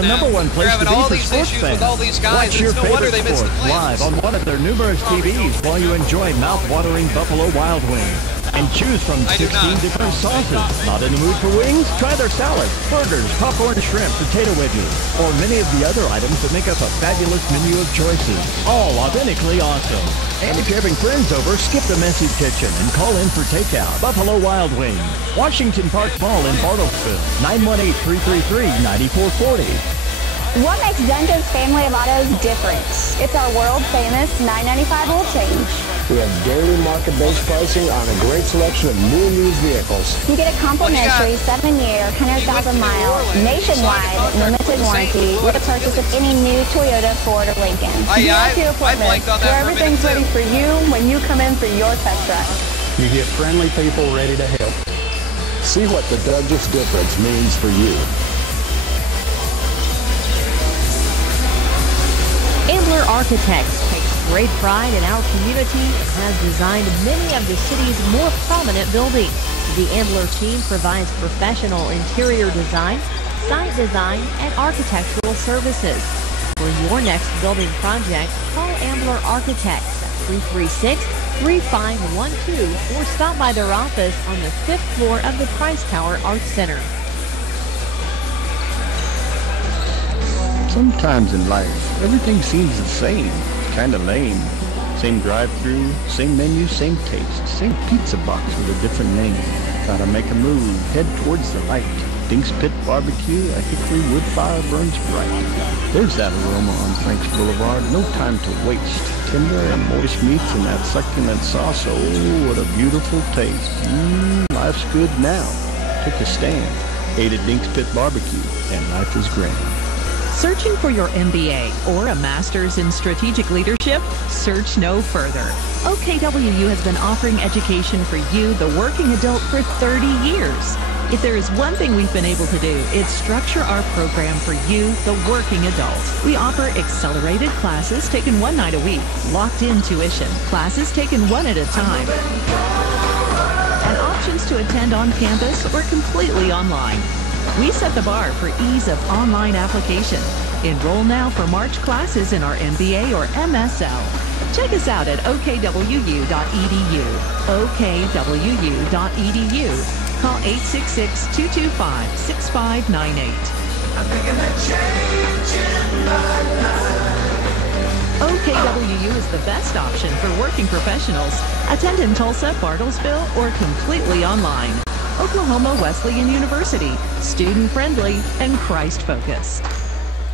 The #1 place to be for sports fans. Watch your favorite sports live on one of their numerous TVs while you enjoy mouth-watering Buffalo Wild Wings. And choose from 16 different sauces. Not in the mood for wings? Try their salads, burgers, popcorn shrimp, potato wedges, or many of the other items that make up a fabulous menu of choices. All authentically awesome. And if you're having friends over, skip the messy kitchen and call in for takeout. Buffalo Wild Wings, Washington Park Mall in Bartlesville, 918-333-9440. What makes Duncan's family of autos different? It's our world-famous $9.95 oil change. We have daily market-based pricing on a great selection of new and used vehicles. You get a complimentary 7-year, 100,000-mile, nationwide, limited warranty with the purchase of any new Toyota, Ford, or Lincoln. VIP appointment, where everything's ready for you when you come in for your test drive. You get friendly people ready to help. See what the Douglas difference means for you. Ambler Architects takes great pride in our community and has designed many of the city's more prominent buildings. The Ambler team provides professional interior design, site design, and architectural services. For your next building project, call Ambler Architects at 336-3512 or stop by their office on the 5th floor of the Price Tower Arts Center. Sometimes in life, everything seems the same, kind of lame. Same drive-through, same menu, same taste, same pizza box with a different name. Gotta make a move, head towards the light. Dink's Pit Barbecue, a hickory wood fire burns bright. There's that aroma on Franks Boulevard, no time to waste. Tender and moist meats and that succulent sauce, oh, what a beautiful taste. Life's good now. Take a stand. Ate at Dink's Pit Barbecue, and life is grand. Searching for your MBA or a Master's in Strategic Leadership? Search no further. OKWU has been offering education for you, the working adult, for 30 years. If there is one thing we've been able to do, it's structure our program for you, the working adult. We offer accelerated classes taken one night a week, locked-in tuition, classes taken one at a time, and options to attend on campus or completely online. We set the bar for ease of online application. Enroll now for March classes in our MBA or MSL. Check us out at okwu.edu. okwu.edu. Call 866-225-6598. I'm thinking of changing my life. OKWU is the best option for working professionals. Attend in Tulsa, Bartlesville, or completely online. Oklahoma Wesleyan University, student-friendly and Christ-focused.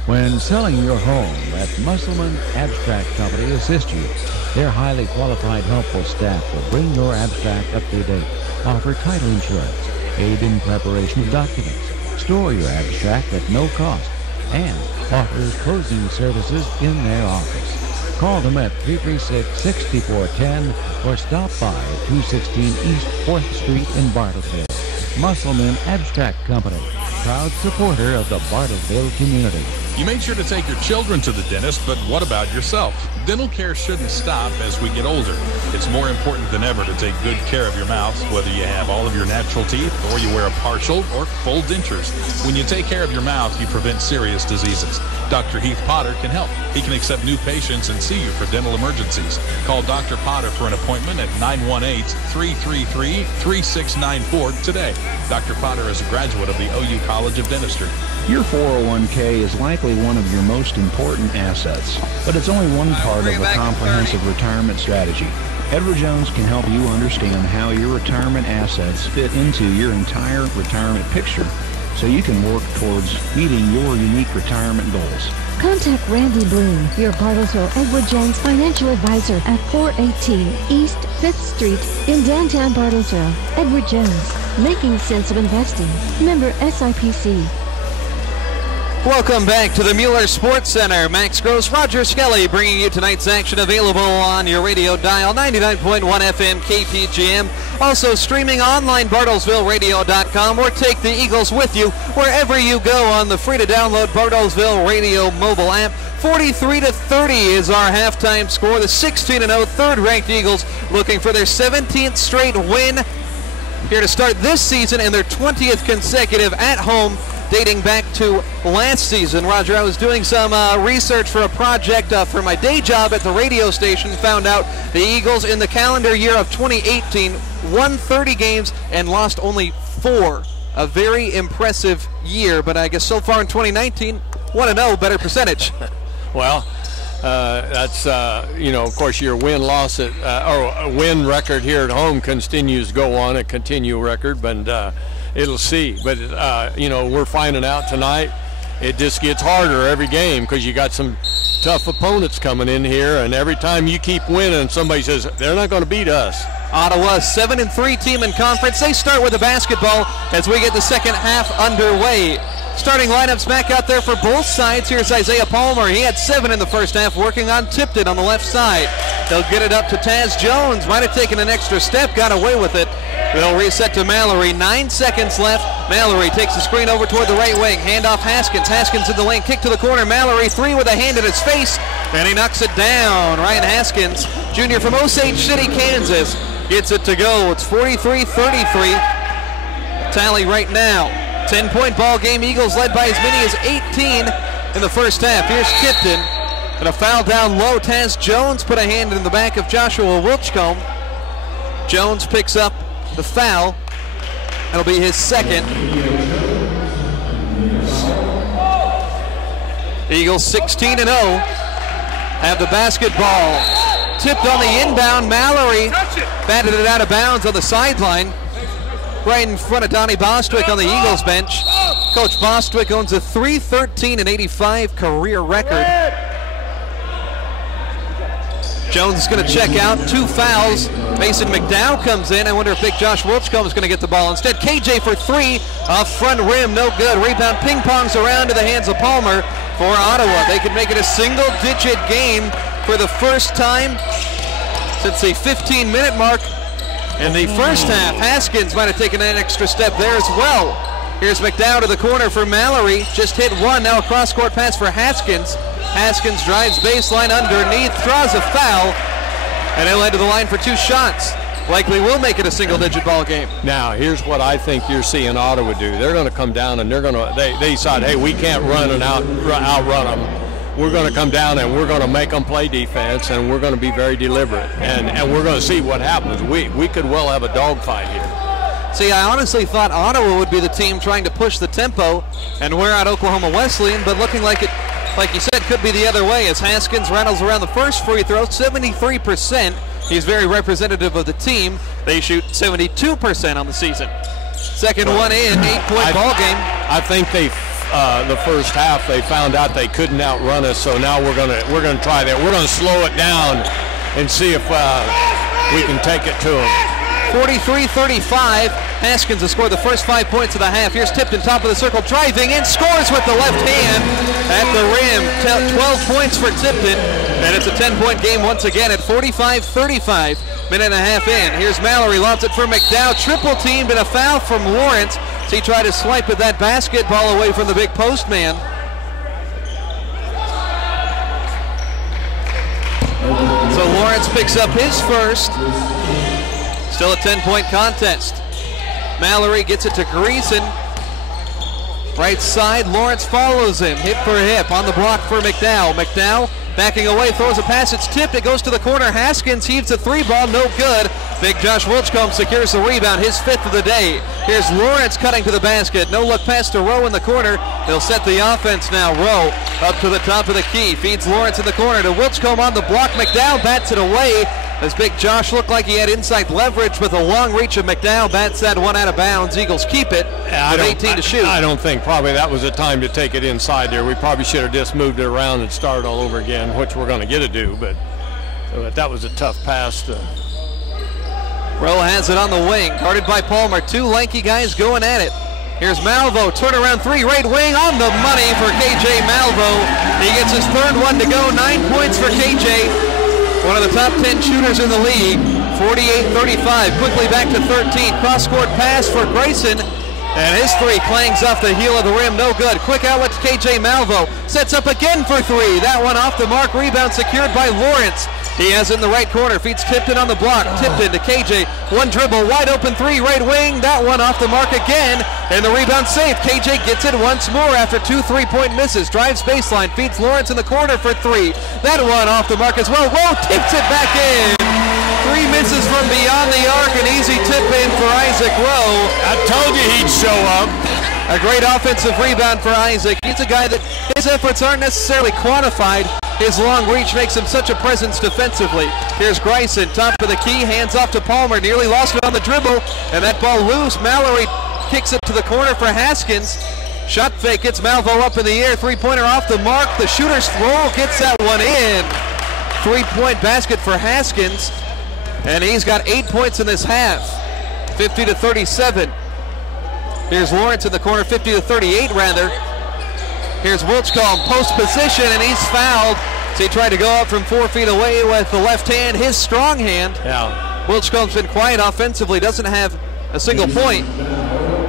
When selling your home, let Musselman Abstract Company assist you. Their highly qualified, helpful staff will bring your abstract up to date, offer title insurance, aid in preparation of documents, store your abstract at no cost, and offers closing services in their office. Call them at 336-6410 or stop by at 216 East 4th Street in Bartlesville. Musselman Abstract Company, proud supporter of the Bartlesville community. You made sure to take your children to the dentist, but what about yourself? Dental care shouldn't stop as we get older. It's more important than ever to take good care of your mouth, whether you have all of your natural teeth or you wear a partial or full dentures. When you take care of your mouth, you prevent serious diseases. Dr. Heath Potter can help. He can accept new patients and see you for dental emergencies. Call Dr. Potter for an appointment at 918-333-3694 today. Dr. Potter is a graduate of the OU College of Dentistry. Your 401k is likely one of your most important assets, but it's only one part of a comprehensive retirement strategy. Edward Jones can help you understand how your retirement assets fit into your entire retirement picture so you can work towards meeting your unique retirement goals. Contact Randy Bloom, your Bartlesville Edward Jones financial advisor at 418 East 5th Street in downtown Bartlesville. Edward Jones, making sense of investing. Member SIPC. Welcome back to the Mueller Sports Center. Max Gross, Roger Skelly bringing you tonight's action, available on your radio dial, 99.1 FM KPGM. Also streaming online, BartlesvilleRadio.com, or take the Eagles with you wherever you go on the free-to-download Bartlesville Radio mobile app. 43-30 is our halftime score. The 16-0 third-ranked Eagles looking for their 17th straight win here to start this season and their 20th consecutive at-home dating back to last season. Roger, I was doing some research for a project for my day job at the radio station, found out the Eagles in the calendar year of 2018 won 30 games and lost only 4. A very impressive year, but I guess so far in 2019, 1-0, better percentage. Well, that's, of course, your win-loss or a win record here at home continues to go on, a continue record, but it'll see. But, we're finding out tonight it just gets harder every game because you got some tough opponents coming in here, and every time you keep winning, somebody says, they're not going to beat us. Ottawa, 7-3 team in conference. They start with the basketball as we get the second half underway. Starting lineups back out there for both sides. Here's Isaiah Palmer. He had 7 in the first half, working on Tipton on the left side. They'll get it up to Taz Jones. Might have taken an extra step, got away with it. They'll reset to Mallory. 9 seconds left. Mallory takes the screen over toward the right wing. Handoff Haskins. Haskins in the lane. Kick to the corner. Mallory, 3 with a hand in his face. And he knocks it down. Ryan Haskins, junior from Osage City, Kansas, gets it to go. It's 43-33. Tally right now. 10-point ball game. Eagles led by as many as 18 in the first half. Here's Tipton. And a foul down low. Taz Jones put a hand in the back of Joshua Wilchcomb. Jones picks up the foul. That'll be his second. Eagles 16-0. Have the basketball. Tipped on the inbound. Mallory batted it out of bounds on the sideline. Right in front of Donnie Bostwick on the Eagles bench. Coach Bostwick owns a 3-13-85 career record. Jones is going to check out. 2 fouls. Mason McDowell comes in. I wonder if big Josh Wilchcomb is going to get the ball instead. KJ for 3 off front rim. No good. Rebound ping-pongs around to the hands of Palmer for Ottawa. They could make it a single-digit game for the first time since the 15-minute mark in the first half. Haskins might have taken an extra step there as well. Here's McDowell to the corner for Mallory. Just hit 1. Now a cross-court pass for Haskins. Haskins drives baseline underneath, draws a foul, and he'll head to the line for 2 shots. Likely will make it a single-digit ball game. Now, here's what I think you're seeing Ottawa do. They're going to come down and they decide, hey, we can't run and outrun them. We're going to come down and we're going to make them play defense, and we're going to be very deliberate, and we're going to see what happens. We could well have a dogfight here. See, I honestly thought Ottawa would be the team trying to push the tempo and wear out Oklahoma Wesleyan, but looking like it, like you said, could be the other way as Haskins rattles around the first free throw, 73%. He's very representative of the team. They shoot 72% on the season. Second one in, 8-point ball game. I think the first half they found out they couldn't outrun us, so now we're gonna try that. We're gonna slow it down and see if we can take it to them. 43-35. Haskins has scored the first 5 points of the half. Here's Tipton, top of the circle, driving in, scores with the left hand at the rim. 12 points for Tipton, and it's a 10-point game once again at 45-35. Minute and a half in. Here's Mallory, lobs it for McDowell. Triple teamed and a foul from Lawrence. So he tried to swipe at that basketball away from the big post man. So Lawrence picks up his first. Still a 10-point contest. Mallory gets it to Greason. Right side, Lawrence follows him, hip for hip, on the block for McDowell. McDowell backing away, throws a pass, it's tipped, it goes to the corner. Haskins heaves a 3-ball, no good. Big Josh Wilchcomb secures the rebound, his 5th of the day. Here's Lawrence cutting to the basket, no look pass to Rowe in the corner. They'll set the offense now. Rowe up to the top of the key, feeds Lawrence in the corner to Wilchcomb on the block. McDowell bats it away. As Big Josh looked like he had inside leverage with a long reach of McDowell. Bats that one out of bounds. Eagles keep it with 18 to shoot. I don't think probably that was the time to take it inside there. We probably should have just moved it around and started all over again, which we're going to get to do, but that was a tough pass. Rowe has it on the wing, guarded by Palmer. 2 lanky guys going at it. Here's Malvo, turnaround 3, right wing, on the money for KJ Malvo. He gets his 3rd one to go. 9 points for KJ. One of the top 10 shooters in the league, 48-35, quickly back to 13. Cross-court pass for Grayson, and his 3 clangs off the heel of the rim, no good. Quick outlet to KJ Malvo, sets up again for 3. That one off the mark, rebound secured by Lawrence. He has it in the right corner. Feeds Tipton on the block. Tipton to KJ. One dribble. Wide open three. Right wing. That one off the mark again. And the rebound safe. KJ gets it once more after 2 3-point misses. Drives baseline. Feeds Lawrence in the corner for 3. That one off the mark as well. Whoa, tips it back in. 3 misses from beyond the arc. An easy tip in for Isaac Rowe. I told you he'd show up. A great offensive rebound for Isaac. He's a guy that his efforts aren't necessarily quantified. His long reach makes him such a presence defensively. Here's Grayson, top of the key, hands off to Palmer, nearly lost it on the dribble, and that ball loose. Mallory kicks it to the corner for Haskins. Shot fake, gets Malvo up in the air, three-pointer off the mark. The shooter's roll gets that one in. 3-point basket for Haskins, and he's got 8 points in this half. 50-37. Here's Lawrence in the corner, 50-38 rather. Here's Wilchcomb, post position, and he's fouled. So he tried to go up from 4 feet away with the left hand, his strong hand. Yeah. Wilchcomb's been quiet offensively, doesn't have a single point.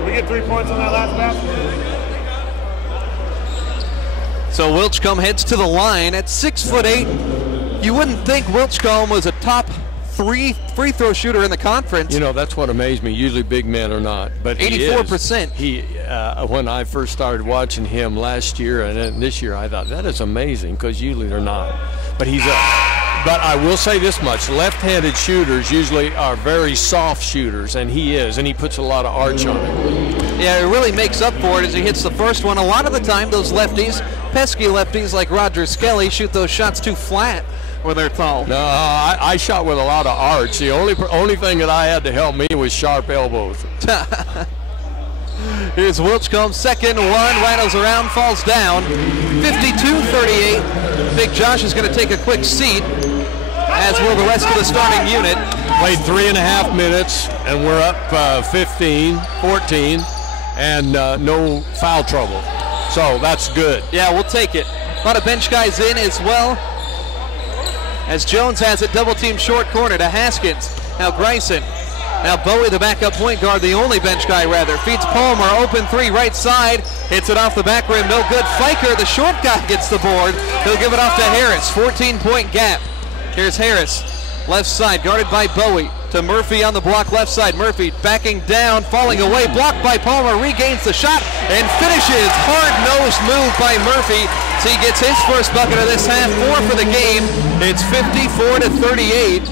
We get 3 points on that last basket. So Wilchcomb heads to the line at 6'8". You wouldn't think Wilchcomb was a top 3 free throw shooter in the conference. You know, that's what amazed me. Usually big men are not, but 84%. He when I first started watching him last year and then this year, I thought that is amazing because usually they're not. But but I will say this much: left-handed shooters usually are very soft shooters, and he is, and he puts a lot of arch on it. Yeah, it really makes up for it as he hits the first one. A lot of the time, those lefties, pesky lefties like Roger Skelly, shoot those shots too flat when they're tall. No, I shot with a lot of arch. The only thing that I had to help me was sharp elbows. Here's Wilchcomb, second one, rattles around, falls down. 52-38. Big Josh is going to take a quick seat, as will the rest of the starting unit. Played 3.5 minutes, and we're up 15-14, and no foul trouble. So that's good. Yeah, we'll take it. A lot of bench guys in as well. As Jones has it, double team short corner to Haskins. Now Grayson. Now Bowie, the backup point guard, the only bench guy rather. Feeds Palmer, open three, right side. Hits it off the back rim, no good. Fiker, the short guy, gets the board. He'll give it off to Harris. 14-point gap. Here's Harris, left side, guarded by Bowie. To Murphy on the block, left side. Murphy backing down, falling away. Blocked by Palmer, regains the shot, and finishes. Hard-nosed move by Murphy. So he gets his first bucket of this half, 4 for the game. It's 54-38.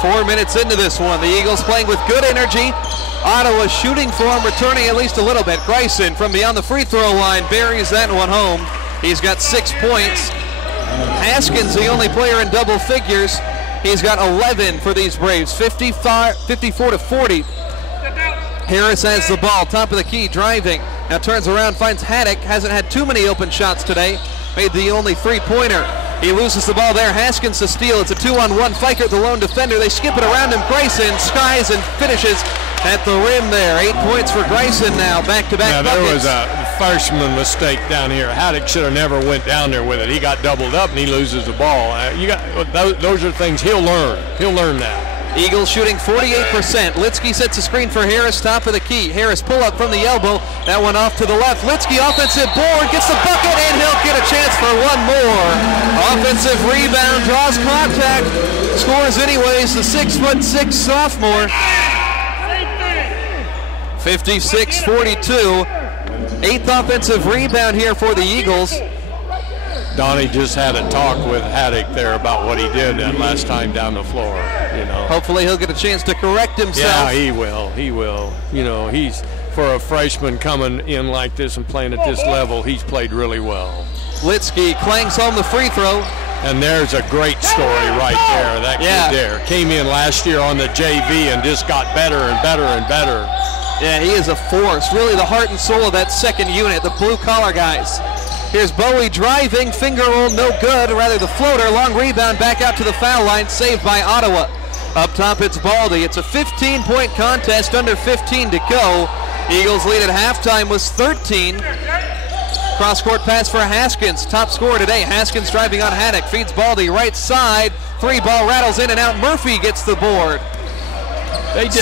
4 minutes into this one. The Eagles playing with good energy. Ottawa shooting for him, returning at least a little bit. Grayson from beyond the free throw line buries that one home. He's got 6 points. Haskins, the only player in double figures. He's got 11 for these Braves, 54-40. Harris has the ball, top of the key, driving. Now turns around, finds Haddock. Hasn't had too many open shots today. Made the only three-pointer. He loses the ball there. Haskins to steal. It's a 2-on-1. Fiker, the lone defender. They skip it around him. Grayson skies and finishes at the rim there. 8 points for Grayson now. Back-to-back buckets. There was a freshman mistake down here. Haddock should have never went down there with it. He got doubled up and he loses the ball. Those are things he'll learn. He'll learn that. Eagles shooting 48%. Litsky sets a screen for Harris, top of the key. Harris pull up from the elbow. That one off to the left. Litsky offensive board, gets the bucket, and he'll get a chance for one more. Offensive rebound, draws contact, scores anyways. The 6'6" sophomore. 56-42. 8th offensive rebound here for the Eagles. Donnie just had a talk with Haddock there about what he did that last time down the floor. You know. Hopefully he'll get a chance to correct himself. Yeah, he will. He will. You know, he's for a freshman coming in like this and playing at this level. He's played really well. Litsky clangs home the free throw. And there's a great story right there. That kid there came in last year on the JV and just got better and better and better. Yeah, he is a force. Really the heart and soul of that second unit, the blue-collar guys. Here's Bowie driving, finger roll, no good. Rather the floater, long rebound back out to the foul line, saved by Ottawa. Up top, it's Baldy. It's a 15-point contest, under 15 to go. Eagles lead at halftime was 13. Cross-court pass for Haskins, top scorer today. Haskins driving on Haddock, feeds Baldy right side. 3-ball rattles in and out. Murphy gets the board.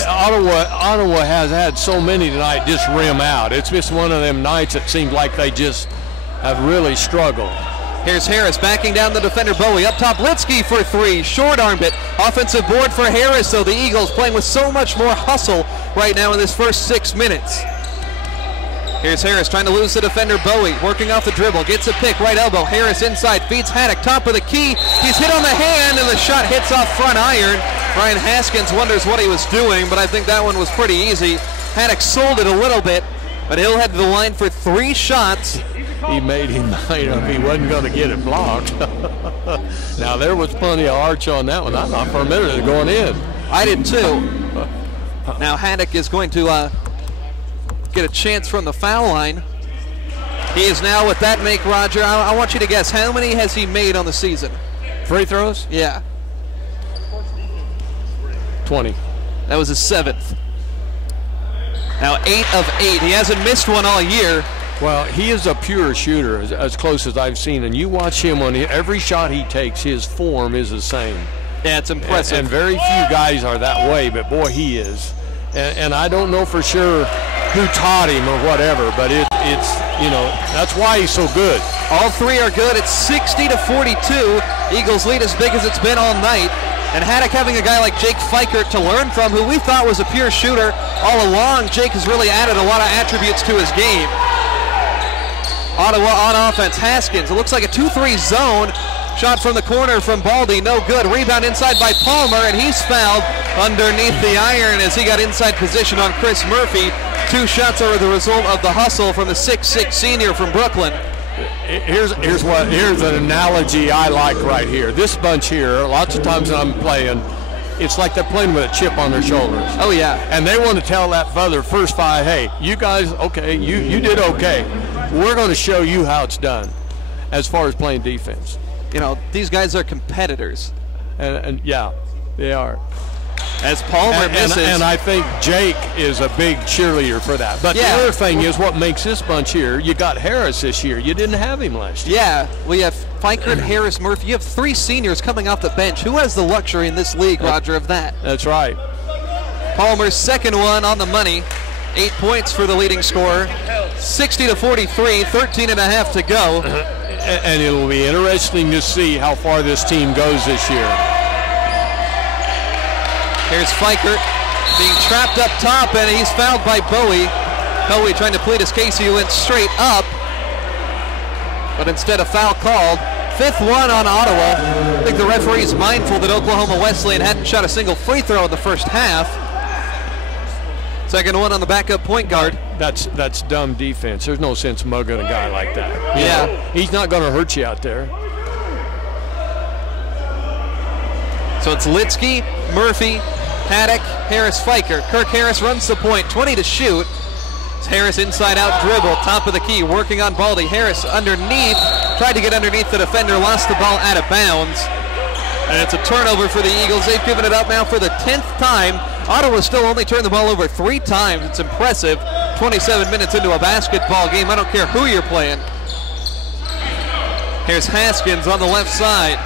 Ottawa has had so many tonight just rim out. It's just one of them nights that seems like they just have really struggled. Here's Harris backing down the defender Bowie. Up top, Litsky for three. Short-armed it. Offensive board for Harris, though. The Eagles playing with so much more hustle right now in this first 6 minutes. Here's Harris trying to lose the defender Bowie. Working off the dribble. Gets a pick, right elbow. Harris inside, feeds Haddock. Top of the key. He's hit on the hand, and the shot hits off front iron. Ryan Haskins wonders what he was doing, but I think that one was pretty easy. Haddock sold it a little bit, but he'll head to the line for 3 shots. He made him mind up. He wasn't going to get it blocked. Now, there was plenty of arch on that one. I thought for a minute it was going in. I did too. Now, Haddock is going to get a chance from the foul line. He is now with that make, Roger. I want you to guess, how many has he made on the season? Free throws? Yeah. 20. That was his 7th. Now 8 of 8. He hasn't missed one all year. Well, he is a pure shooter, as close as I've seen. And you watch him on every shot he takes, his form is the same. Yeah, it's impressive. And very few guys are that way, but boy, he is. And I don't know for sure who taught him or whatever, but it's you know, that's why he's so good. All 3 are good. It's 60-42. Eagles lead as big as it's been all night. And Haddock having a guy like Jake Fikert to learn from, who we thought was a pure shooter all along. Jake has really added a lot of attributes to his game. Ottawa on offense. Haskins, it looks like a 2-3 zone. Shot from the corner from Baldy, no good. Rebound inside by Palmer, and he's fouled underneath the iron as he got inside position on Chris Murphy. 2 shots are the result of the hustle from the 6'6" senior from Brooklyn. Here's an analogy I like right here. This bunch here, lots of times when I'm playing, it's like they're playing with a chip on their shoulders. Oh yeah. And they want to tell that further first 5, hey, you guys, okay, you did okay. We're going to show you how it's done as far as playing defense. You know, these guys are competitors. And yeah, they are. As Palmer misses. And I think Jake is a big cheerleader for that. But the other thing is what makes this bunch here, you got Harris this year. You didn't have him last year. Yeah, we have Fikert, Harris, Murphy. You have 3 seniors coming off the bench. Who has the luxury in this league, Roger, of that? That's right. Palmer's second one on the money. 8 points for the leading scorer. 60-43, 13.5 to go. And it'll be interesting to see how far this team goes this year. Here's Fikert being trapped up top, and he's fouled by Bowie. Bowie trying to plead his case. He went straight up, but instead a foul called. 5th one on Ottawa. I think the referee's mindful that Oklahoma Wesleyan hadn't shot a single free throw in the first half. 2nd one on the backup point guard. That's dumb defense. There's no sense mugging a guy like that. Yeah. You know, he's not going to hurt you out there. So it's Litsky, Murphy, Haddock, Harris, Fikert. Kirk Harris runs the point, 20 to shoot. It's Harris inside out dribble, top of the key, working on Baldy. Harris underneath, tried to get underneath the defender, lost the ball out of bounds. And it's a turnover for the Eagles. They've given it up now for the 10th time. Ottawa still only turned the ball over 3 times. It's impressive. 27 minutes into a basketball game. I don't care who you're playing. Here's Haskins on the left side.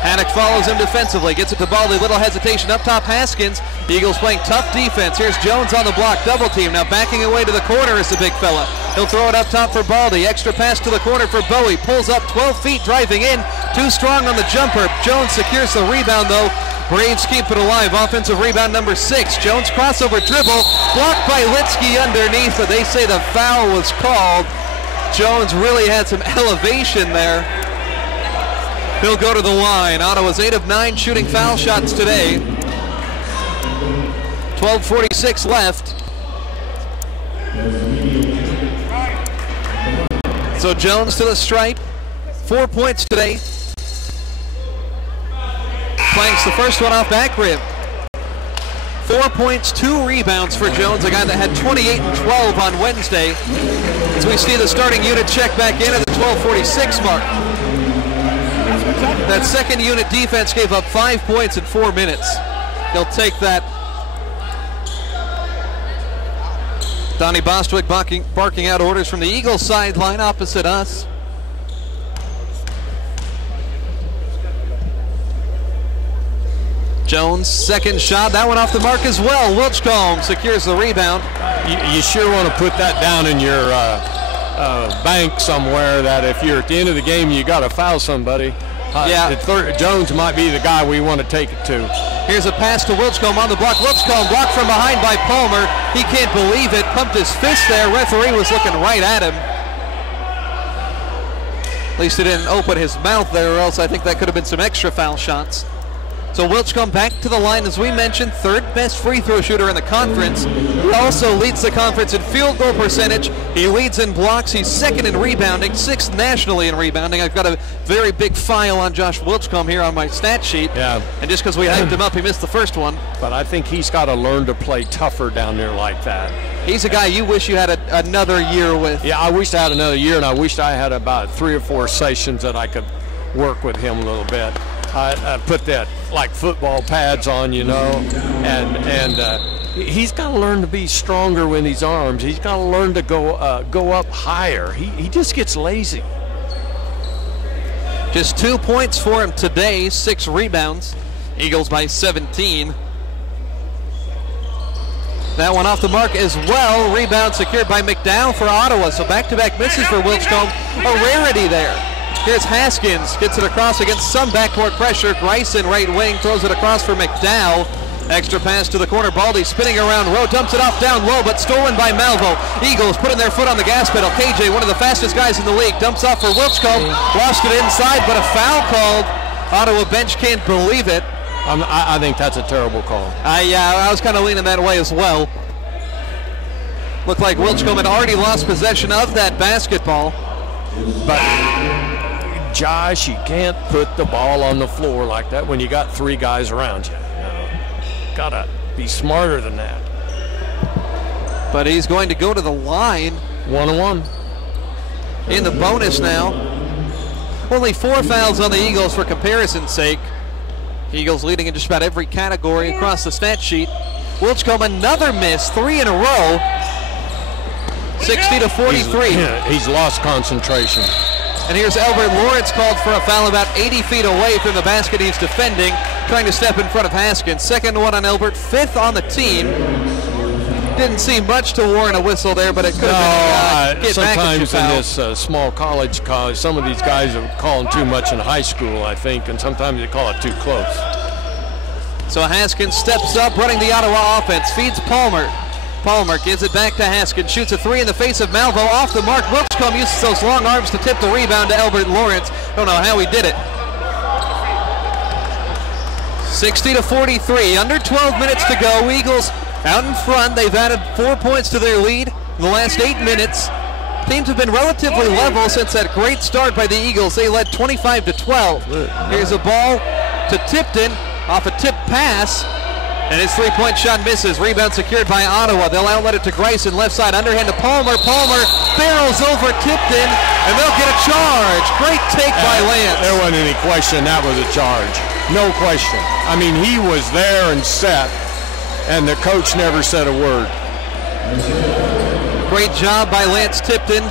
Haddock follows him defensively, gets it to Baldy, little hesitation up top. Haskins, the Eagles playing tough defense. Here's Jones on the block, double team. Now backing away to the corner is the big fella. He'll throw it up top for Baldy. Extra pass to the corner for Bowie. Pulls up 12 feet, driving in. Too strong on the jumper. Jones secures the rebound though. Braves keep it alive. Offensive rebound number 6. Jones crossover dribble, blocked by Litsky underneath, but they say the foul was called. Jones really had some elevation there. He'll go to the line. Ottawa's 8 of 9 shooting foul shots today. 12:46 left. So Jones to the stripe. 4 points today. Planks the first one off back rim. 4 points, 2 rebounds for Jones, a guy that had 28 and 12 on Wednesday. As we see the starting unit check back in at the 12:46 mark. That second unit defense gave up 5 points in 4 minutes. They'll take that. Donnie Bostwick barking out orders from the Eagles sideline opposite us. Jones, second shot, that one off the mark as well. Wilchcomb secures the rebound. You sure want to put that down in your bank somewhere that if you're at the end of the game, you got to foul somebody. Jones might be the guy we want to take it to. Here's a pass to Wilchcombe on the block. Wilchcombe blocked from behind by Palmer. He can't believe it. Pumped his fist there. Referee was looking right at him. At least he didn't open his mouth there, or else I think that could have been some extra foul shots. So Wilchcombe back to the line, as we mentioned, third best free throw shooter in the conference. He also leads the conference in field goal percentage. He leads in blocks. He's second in rebounding, sixth nationally in rebounding. I've got a very big file on Josh Wilchcombe here on my stat sheet. Yeah. And just because we hyped him up, he missed the first one. But I think he's got to learn to play tougher down there like that. He's a guy you wish you had another year with. Yeah, I wished I had another year, and I wished I had about 3 or 4 sessions that I could work with him a little bit. I put that like football pads on, you know, and he's got to learn to be stronger with his arms. He's got to learn to go up higher. He just gets lazy. Just 2 points for him today, 6 rebounds. Eagles by 17. That one off the mark as well. Rebound secured by McDowell for Ottawa. So back-to-back misses for Wilchcombe. A rarity there. Here's Haskins, gets it across against some backcourt pressure. Grayson, right wing, throws it across for McDowell. Extra pass to the corner. Baldy spinning around Rowe, dumps it off down low, but stolen by Malvo. Eagles putting their foot on the gas pedal. KJ, one of the fastest guys in the league, dumps off for Wilchcombe. Lost it inside, but a foul called. Ottawa bench can't believe it. I think that's a terrible call. I was kind of leaning that way as well. Looked like Wilchcombe had already lost possession of that basketball. But Josh, you can't put the ball on the floor like that when you got 3 guys around you. Gotta be smarter than that. But he's going to go to the line. 1-on-1. In the bonus now. Only 4 fouls on the Eagles for comparison's sake. Eagles leading in just about every category across the stat sheet. Wilchcombe another miss, 3 in a row. 60-43. He's lost concentration. And here's Albert Lawrence called for a foul about 80 feet away from the basket he's defending, trying to step in front of Haskins. Second one on Albert, 5th on the team. Didn't seem much to warrant a whistle there, but it could have been sometimes in this small college, some of these guys are calling too much in high school, I think, and sometimes they call it too close. So Haskins steps up, running the Ottawa offense, feeds Palmer. Palmer gives it back to Haskins, shoots a 3 in the face of Malvo, off the mark. Wilchcombe uses those long arms to tip the rebound to Albert Lawrence. Don't know how he did it. 60-43, under 12 minutes to go. Eagles out in front. They've added 4 points to their lead in the last 8 minutes. Teams have been relatively level since that great start by the Eagles. They led 25-12. Here's a ball to Tipton off a tip pass. And his 3-point shot misses. Rebound secured by Ottawa. They'll outlet it to Grayson. Left side underhand to Palmer. Palmer barrels over Tipton, and they'll get a charge. Great take by Lance. There wasn't any question that was a charge. No question. I mean, he was there and set, and the coach never said a word. Great job by Lance Tipton.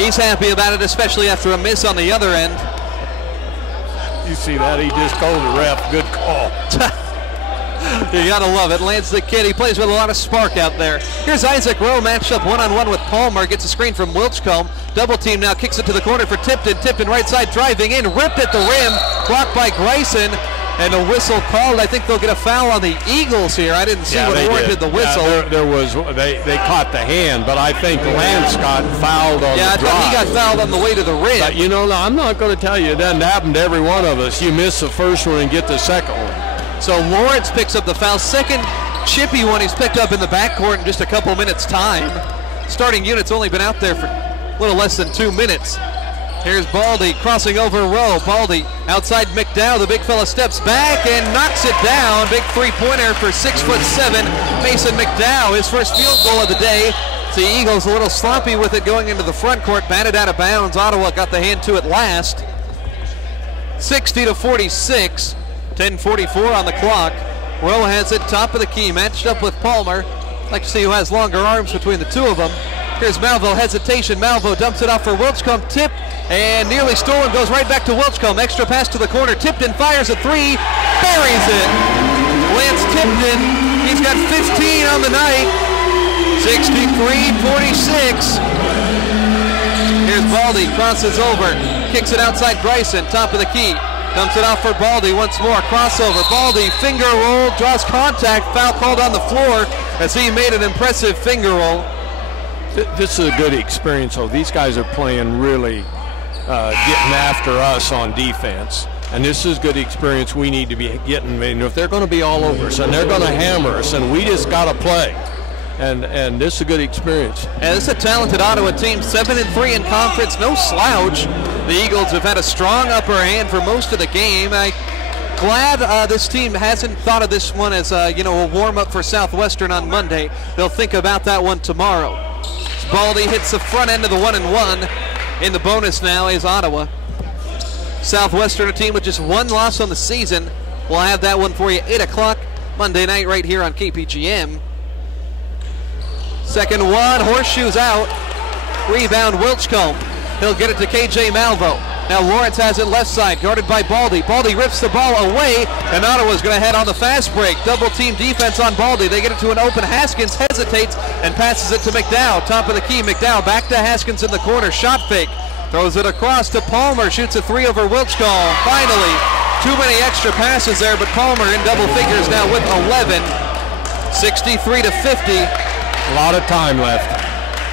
He's happy about it, especially after a miss on the other end. You see that? He just told the ref, good call. You gotta love it. Lance the kid, he plays with a lot of spark out there. Here's Isaac Rowe matched up one-on-one with Palmer. Gets a screen from Wilchcombe. Double team now, kicks it to the corner for Tipton. Tipton right side driving in, ripped at the rim. Blocked by Grayson. And a whistle called. I think they'll get a foul on the Eagles here. I didn't see what warranted the whistle. They caught the hand, but I think Lance got fouled on the drive. Yeah, I thought he got fouled on the way to the rim. But, you know, I'm not going to tell you it doesn't happen to every one of us. You miss the first one and get the second one. So Lawrence picks up the foul. Second chippy one he's picked up in the backcourt in just a couple minutes' time. Starting unit's only been out there for a little less than 2 minutes. Here's Baldy crossing over Rowe. Baldy outside McDowell. The big fella steps back and knocks it down. Big three-pointer for 6'7" Mason McDowell. His first field goal of the day. The Eagles a little sloppy with it going into the front court. Batted out of bounds. Ottawa got the hand to it last. 60-46. 10:44 on the clock. Rowe has it top of the key, matched up with Palmer. Like to see who has longer arms between the two of them. Here's Malvo, hesitation. Malvo dumps it off for Wilchcombe. Tipped and nearly stolen. Goes right back to Wilchcombe. Extra pass to the corner. Tipton fires a 3. Buries it. Lance Tipton, he's got 15 on the night. 63-46. Here's Baldy, crosses over, kicks it outside Bryson, top of the key. Dumps it off for Baldy once more, crossover. Baldy, finger roll, draws contact, foul called on the floor as he made an impressive finger roll. This is a good experience, though. These guys are playing really getting after us on defense. And this is good experience we need to be getting. I mean, if they're going to be all over us and they're going to hammer us, and we just got to play. And this is a good experience. And this is a talented Ottawa team, 7-3 in conference, no slouch. The Eagles have had a strong upper hand for most of the game. I'm glad this team hasn't thought of this one as a warm-up for Southwestern on Monday. They'll think about that one tomorrow. Baldy hits the front end of the 1-1. In the bonus now is Ottawa. Southwestern, a team with just one loss on the season. We'll have that one for you 8 o'clock Monday night right here on KPGM. Second one, horseshoes out. Rebound, Wilchcombe. He'll get it to KJ Malvo. Now Lawrence has it left side, guarded by Baldy. Baldy rips the ball away, and Ottawa's going to head on the fast break. Double team defense on Baldy. They get it to an open Haskins, hesitates, and passes it to McDowell. Top of the key, McDowell back to Haskins in the corner. Shot fake. Throws it across to Palmer. Shoots a three over Wilchcombe. Finally, too many extra passes there, but Palmer in double figures now with 11. 63-50. A lot of time left.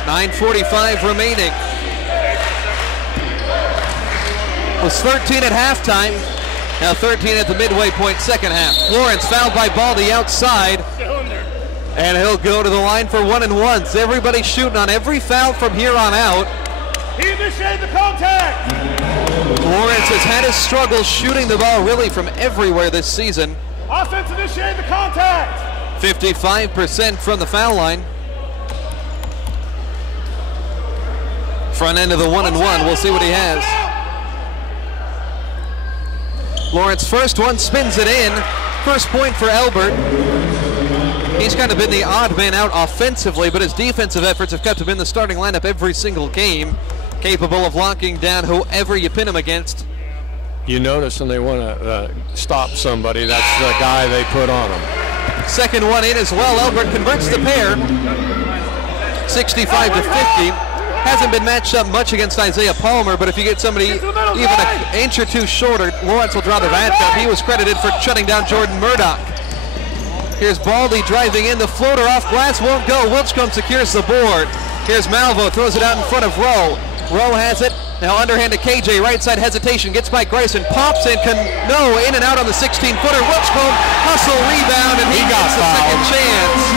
9:45 remaining. It was 13 at halftime. Now 13 at the midway point, second half. Lawrence fouled by Baldy outside. And he'll go to the line for 1-1s. Everybody's shooting on every foul from here on out. He initiated the contact. Lawrence has had his struggles shooting the ball really from everywhere this season. Offense initiated the contact. 55% from the foul line. Front end of the 1-1. We'll see what he has. Lawrence, first one, spins it in. First point for Elbert. He's kind of been the odd man out offensively, but his defensive efforts have kept him in the starting lineup every single game, capable of locking down whoever you pin him against. You notice when they want to stop somebody, that's the guy they put on them. Second one in as well. Elbert converts the pair. 65-50. Hasn't been matched up much against Isaiah Palmer, but if you get somebody even an inch or two shorter, Lawrence will draw the match up. He was credited for shutting down Jordan Murdoch. Here's Baldy driving in. The floater off glass won't go. Wilchcombe secures the board. Here's Malvo, throws it out in front of Rowe. Rowe has it. Now underhand to KJ, right side hesitation, gets by Grayson, pops in and out on the 16-footer. Wilchcombe, hustle, rebound, and he gets the second chance.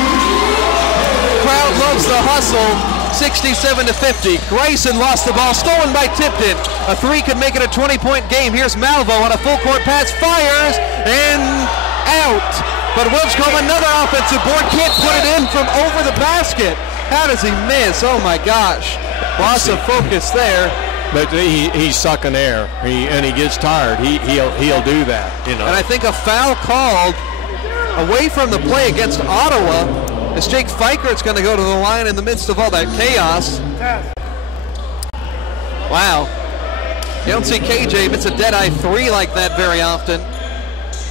Crowd loves the hustle. 67-50. Grayson lost the ball, stolen by Tipton. A three could make it a 20-point game. Here's Malvo on a full court pass, fires, and out. But Wilchcombe, another offensive board, can't put it in from over the basket. How does he miss? Oh my gosh. Loss of focus there. But he's sucking air, and he gets tired. He'll do that, And I think a foul called away from the play against Ottawa, as Jake Feikert's going to go to the line in the midst of all that chaos. Wow. You don't see KJ miss a dead-eye three like that very often.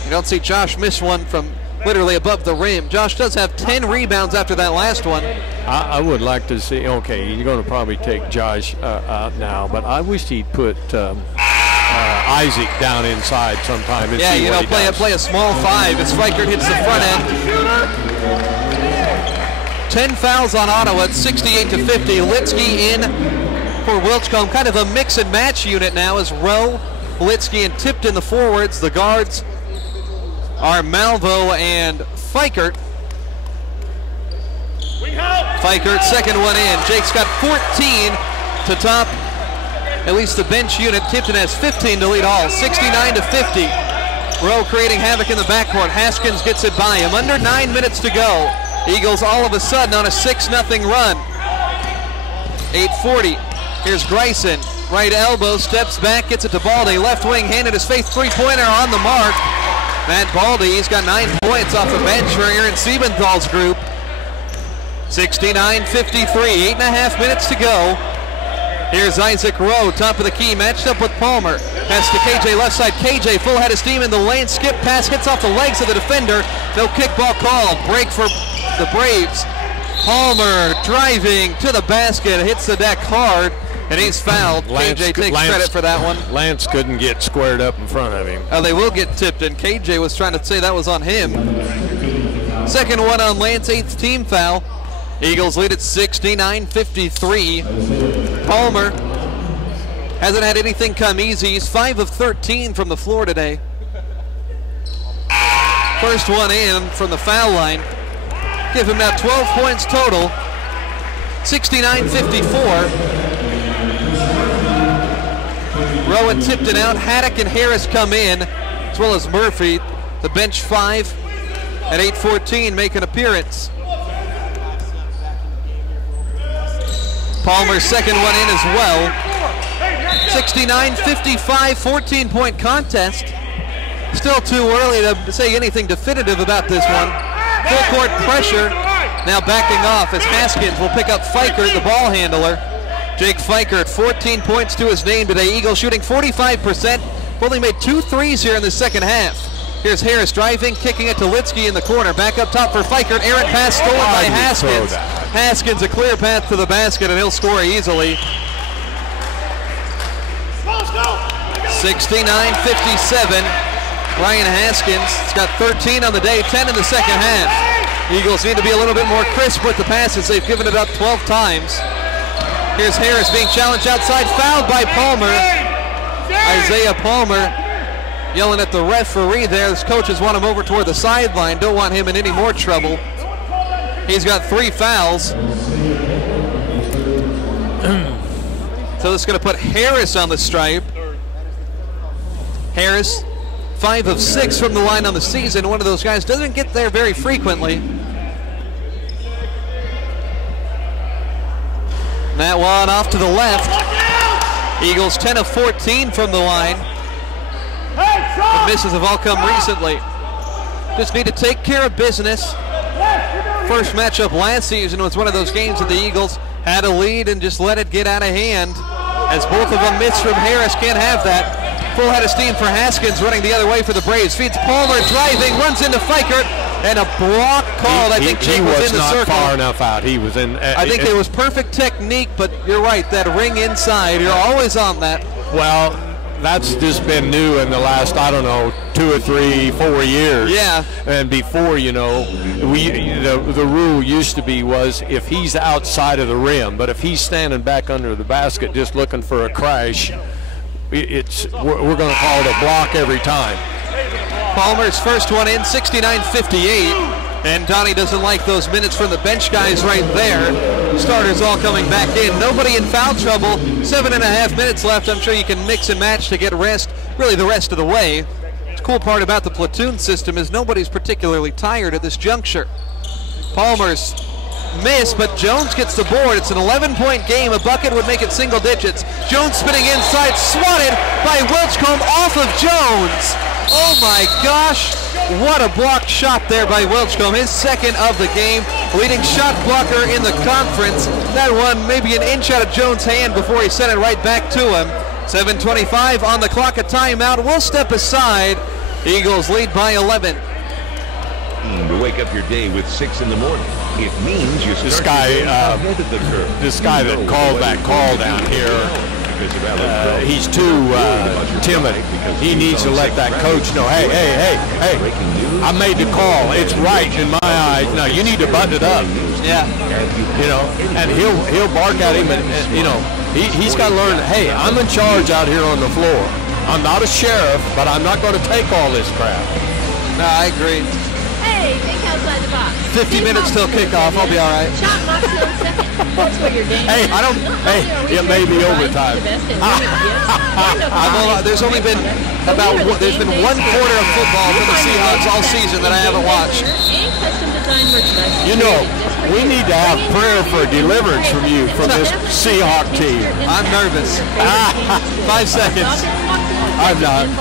You don't see Josh miss one from literally above the rim. Josh does have 10 rebounds after that last one. I would like to see, okay, you're going to probably take Josh out now, but I wish he'd put Isaac down inside sometime. And see play a small five as Feikert hits the front end. 10 fouls on Ottawa at 68-50. Litsky in for Wilchcombe. Kind of a mix and match unit now as Rowe, Litsky, and Tipton the forwards. The guards are Malvo and Feikert. Feikert, second one in. Jake's got 14 to top at least the bench unit. Tipton has 15 to lead all. 69-50. Rowe creating havoc in the backcourt. Haskins gets it by him. Under 9 minutes to go. Eagles all of a sudden on a 6-0 run. 8:40. Here's Grayson. Right elbow, steps back, gets it to Baldy. Left wing, handed his face, three-pointer on the mark. Matt Baldy, he's got 9 points off the bench for Aaron Siebenthal's group. 69-53, 8.5 minutes to go. Here's Isaac Rowe, top of the key, matched up with Palmer. Pass to KJ left side. KJ full head of steam in the lane. Skip pass, hits off the legs of the defender. No kickball called. Break for the Braves. Palmer driving to the basket, hits the deck hard, and he's fouled. KJ takes credit for that one. Lance couldn't get squared up in front of him. Oh, they will get tipped, and KJ was trying to say that was on him. Second one on Lance, 8th team foul. Eagles lead at 69-53. Palmer hasn't had anything come easy. He's 5 of 13 from the floor today. First one in from the foul line. Give him now 12 points total. 69-54. Rowan Tipton out. Haddock and Harris come in, as well as Murphy. The bench 5 at 8:14 make an appearance. Palmer's second one in as well. 69-55, 14-point contest. Still too early to say anything definitive about this one. Full court pressure. Now backing off as Haskins will pick up Fikert, the ball handler. Jake Fikert, 14 points to his name today. Eagles shooting 45%. Only made 2 threes here in the second half. Here's Harris driving, kicking it to Litsky in the corner. Back up top for Fikert. Errant pass stolen by Haskins. Haskins a clear path to the basket, and he'll score easily. 69-57. Ryan Haskins has got 13 on the day, 10 in the second half. Eagles need to be a little bit more crisp with the passes. They've given it up 12 times. Here's Harris being challenged outside, fouled by Palmer. Isaiah Palmer yelling at the referee there. His coaches want him over toward the sideline. Don't want him in any more trouble. He's got 3 fouls. So this is going to put Harris on the stripe. Harris, 5 of 6 from the line on the season. One of those guys doesn't get there very frequently. That one off to the left. Eagles 10 of 14 from the line. The misses have all come recently. Just need to take care of business. First matchup last season was one of those games that the Eagles had a lead and just let it get out of hand. As both of them missed from Harris, can't have that. Full head of steam for Haskins, running the other way for the Braves. Feeds Palmer, driving, runs into Fikert, and a block called. I think Jake was in the circle. He was not far enough out. He was in. I think it was perfect technique, but you're right. That ring inside, you're always on that. Well, that's just been new in the last, I don't know, 2 or 3, 4 years. Yeah. And before, you know, the rule used to be was if he's outside of the rim, but if he's standing back under the basket just looking for a crash, we're going to call it a block every time. Palmer's first one in, 69-58. And Donnie doesn't like those minutes from the bench guys right there. Starters all coming back in. Nobody in foul trouble. 7.5 minutes left. I'm sure you can mix and match to get rest, really the rest of the way. The cool part about the platoon system is nobody's particularly tired at this juncture. Palmer's miss, but Jones gets the board. It's an 11-point game. A bucket would make it single digits. Jones spinning inside, swatted by Welchcomb off of Jones. Oh my gosh, what a blocked shot there by Welchcomb. His second of the game, leading shot blocker in the conference. That one maybe an inch out of Jones' hand before he sent it right back to him. 7:25 on the clock, a timeout. We'll step aside. Eagles lead by 11. To wake up your day with 6 in the morning. It means you start this guy that called that call down here, he's too timid. He needs to let that coach know, hey, I made the call. It's right in my eyes. Now you need to button it up. Yeah. You know, and he'll bark at him, and you know, he's got to learn, hey, I'm in charge out here on the floor. I'm not a sheriff, but I'm not going to take all this crap. No, I agree. Hey, think outside the box. 50 minutes till kickoff. I'll be all right. Shot box till second. That's where you're doing. Hey, it may be overtime. There's only been there's been 1 quarter of football for the Seahawks all season that I haven't watched. You know, we need to have prayer for deliverance from you, from this Seahawk team. I'm nervous. 5 seconds. I'm not.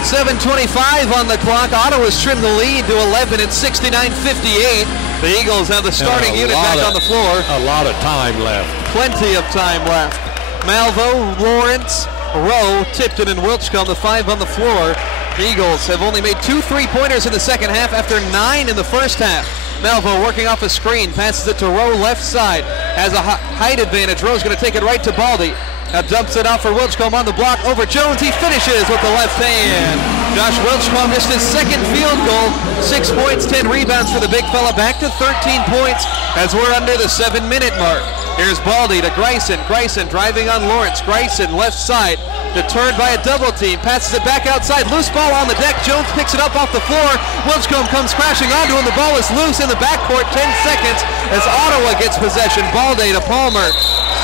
7:25 on the clock. Ottawa's trimmed the lead to 11 at 69-58. The Eagles have the starting unit back on the floor. A lot of time left. Plenty of time left. Malvo, Lawrence, Rowe, Tipton, and Wilchcomb, the 5 on the floor. Eagles have only made 2 3-pointers in the second half after 9 in the first half. Melville working off a screen, passes it to Rowe left side, has a height advantage. Rowe's going to take it right to Baldy. Now dumps it out for Wilchcomb on the block over Jones. He finishes with the left hand. Josh Wilchcomb missed his second field goal. 6 points, 10 rebounds for the big fella. Back to 13 points as we're under the 7-minute mark. Here's Baldy to Greisen. Greisen driving on Lawrence. Greisen left side, deterred by a double team. Passes it back outside. Loose ball on the deck. Jones picks it up off the floor. Wilchcomb comes crashing onto him. The ball is loose in the backcourt. 10 seconds as Ottawa gets possession. Baldy to Palmer.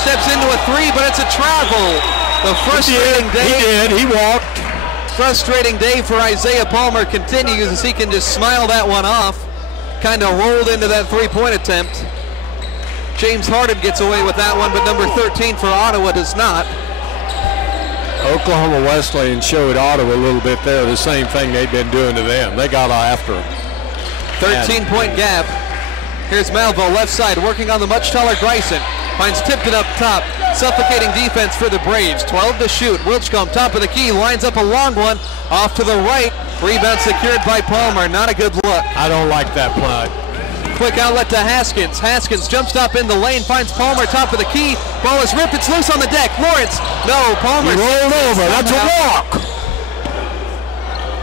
Steps into a 3, but it's a travel. The frustrating day. He walked. Frustrating day for Isaiah Palmer continues as he can just smile that one off. Kind of rolled into that 3-point attempt. James Harden gets away with that one, but number 13 for Ottawa does not. Oklahoma Wesleyan showed Ottawa a little bit there, the same thing they've been doing to them. They got after them. 13-point gap. Here's Malvo left side, working on the much taller Greisen. Finds Tipton up top. Suffocating defense for the Braves. 12 to shoot. Wilchcomb, top of the key, lines up a long one. Off to the right. Rebound secured by Palmer. Not a good look. I don't like that play. Quick outlet to Haskins. Haskins jump stop in the lane, finds Palmer, top of the key. Ball is ripped, it's loose on the deck. Lawrence, no, Palmer. He rolled over, that's a walk.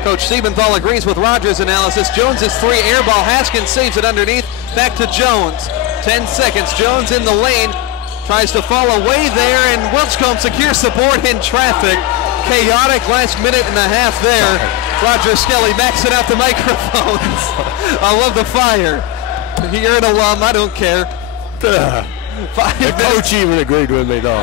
Coach Siebenthal agrees with Rogers' analysis. Jones' 3 air ball. Haskins saves it underneath. Back to Jones. 10 seconds. Jones in the lane. Tries to fall away there, and Wilchcomb secures support in traffic. Chaotic last minute and a half there. Roger Skelly maxing out the microphones. I love the fire. You're an alum, I don't care. The coach even agreed with me, though.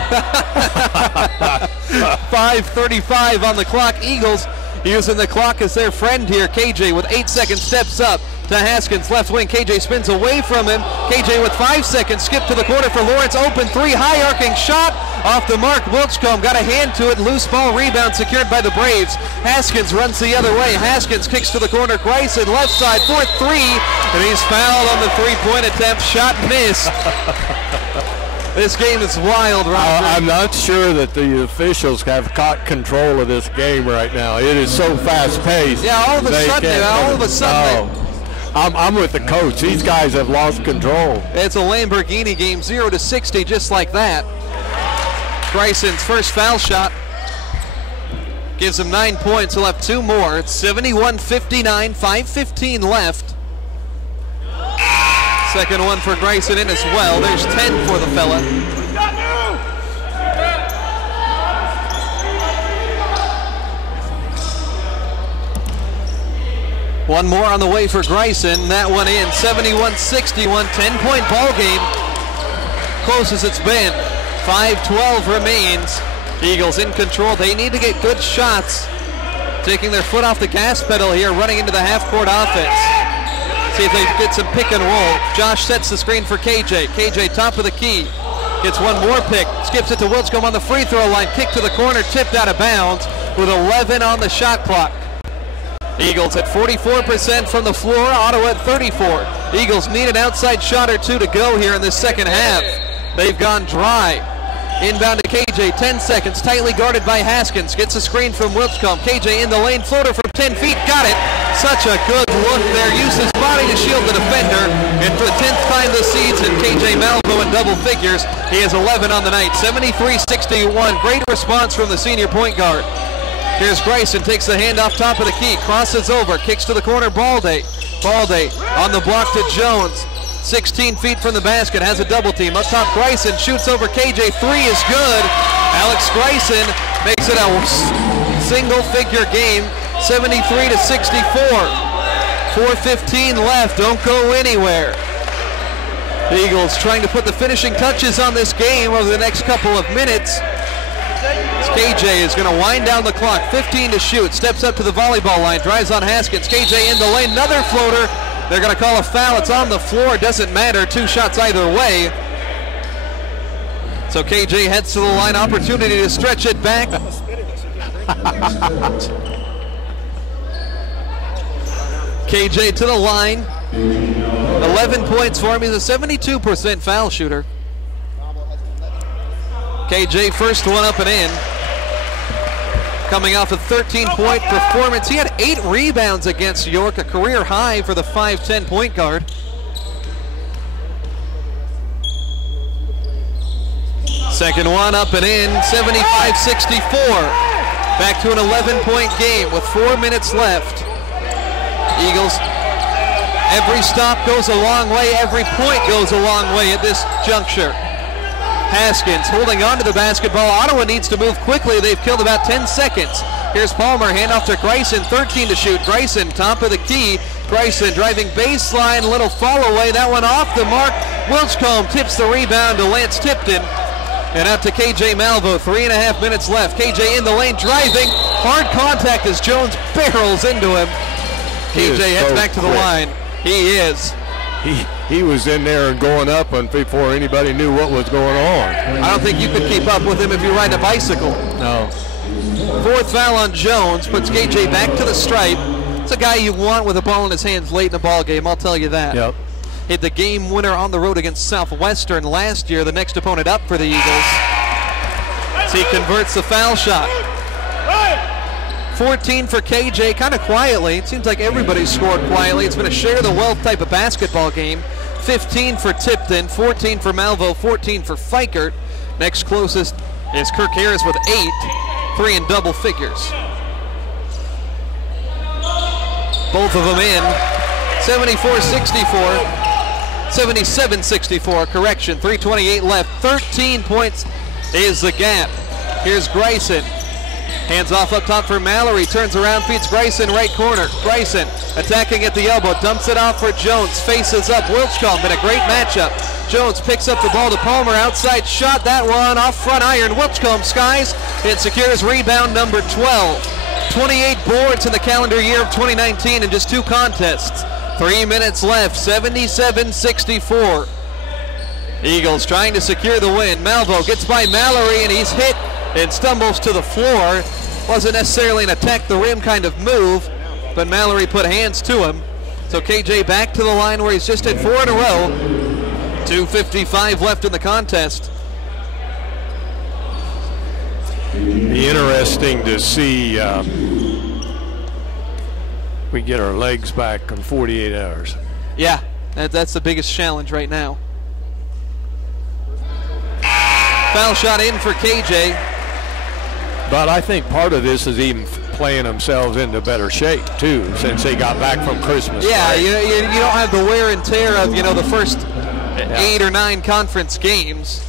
5:35 on the clock. Eagles using the clock as their friend here. KJ with 8 seconds steps up to Haskins, left wing. KJ spins away from him. KJ with 5 seconds, skip to the corner for Lawrence. Open 3, high arcing shot. Off the mark, Wilchcomb got a hand to it. Loose ball rebound secured by the Braves. Haskins runs the other way. Haskins kicks to the corner. Greisen left side for 3, and he's fouled on the 3-point attempt. Shot missed. This game is wild, Roger. I'm not sure that the officials have caught control of this game right now. It is so fast-paced. Yeah, all of a sudden. I'm with the coach. These guys have lost control. It's a Lamborghini game, 0-60, just like that. Greisen's first foul shot gives him 9 points. He'll have 2 more. It's 71-59, 5:15 left. Second one for Greisen in as well. There's 10 for the fella. One more on the way for Greisen. That one in. 71-61, 10-point ball game. Close as it's been. 5:12 remains. Eagles in control. They need to get good shots. Taking their foot off the gas pedal here, running into the half-court offense. See if they get some pick and roll. Josh sets the screen for KJ. KJ top of the key. Gets one more pick. Skips it to Wilchcomb on the free throw line. Kick to the corner, tipped out of bounds with 11 on the shot clock. Eagles at 44% from the floor. Ottawa at 34. Eagles need an outside shot or 2 to go here in this second half. They've gone dry. Inbound to KJ, 10 seconds, tightly guarded by Haskins. Gets a screen from Wilchcomb. KJ in the lane, floater from 10 feet, got it. Such a good look there. Used his body to shield the defender. And for the 10th time this season, KJ Malvo in double figures. He has 11 on the night, 73-61. Great response from the senior point guard. Here's Greisen, takes the hand off top of the key, crosses over, kicks to the corner, Balde. Balde on the block to Jones. 16 feet from the basket, has a double team. Up top, Greisen shoots over KJ. 3 is good. Alex Greisen makes it a single-figure game, 73-64. 4:15 left. Don't go anywhere. The Eagles trying to put the finishing touches on this game over the next couple of minutes. KJ is going to wind down the clock. 15 to shoot. Steps up to the volleyball line. Drives on Haskins. KJ in the lane. Another floater. They're going to call a foul. It's on the floor. Doesn't matter. 2 shots either way. So KJ heads to the line. Opportunity to stretch it back. KJ to the line. 11 points for him. He's a 72% foul shooter. KJ first one up and in. coming off a 13-point performance. He had 8 rebounds against York, a career high for the 5'10" point guard. Second one up and in, 75-64. Back to an 11-point game with 4 minutes left. Eagles, every stop goes a long way, every point goes a long way at this juncture. Haskins holding on to the basketball. Ottawa needs to move quickly. They've killed about 10 seconds. Here's Palmer, handoff to Grayson, 13 to shoot. Grayson, top of the key. Grayson driving baseline, little fall away. That one off the mark. Wilchcomb tips the rebound to Lance Tipton. And out to KJ Malvo, 3.5 minutes left. KJ in the lane, driving. Hard contact as Jones barrels into him. KJ heads back to the line. He is. He was in there and going up and before anybody knew what was going on. I don't think you could keep up with him if you ride a bicycle. No. Fourth foul on Jones puts KJ back to the stripe. It's a guy you want with a ball in his hands late in the ball game, I'll tell you that. Yep. Hit the game winner on the road against Southwestern last year, the next opponent up for the Eagles. So he converts the foul shot. 14 for KJ, kind of quietly. It seems like everybody's scored quietly. It's been a share the wealth type of basketball game. 15 for Tipton, 14 for Malvo, 14 for Fikert. Next closest is Kirk Harris with 8, 3 in double figures. Both of them in. 74-64, 77-64, correction, 3:28 left. 13 points is the gap. Here's Grayson. Hands off up top for Mallory, turns around, feeds Grayson right corner. Grayson attacking at the elbow, dumps it off for Jones, faces up Wilchcomb, been a great matchup. Jones picks up the ball to Palmer, outside shot, that one off front iron. Wilchcomb skies and secures rebound number 12. 28 boards in the calendar year of 2019 in just 2 contests. 3 minutes left, 77-64. Eagles trying to secure the win. Malvo gets by Mallory and he's hit and stumbles to the floor. Wasn't necessarily an attack the rim kind of move, but Mallory put hands to him. So KJ back to the line where he's just hit 4 in a row. 2:55 left in the contest. Be interesting to see we get our legs back in 48 hours. Yeah, that's the biggest challenge right now. Foul shot in for KJ. But I think part of this is even playing themselves into better shape too, since they got back from Christmas. Yeah, you don't have the wear and tear of the first 8 or 9 conference games.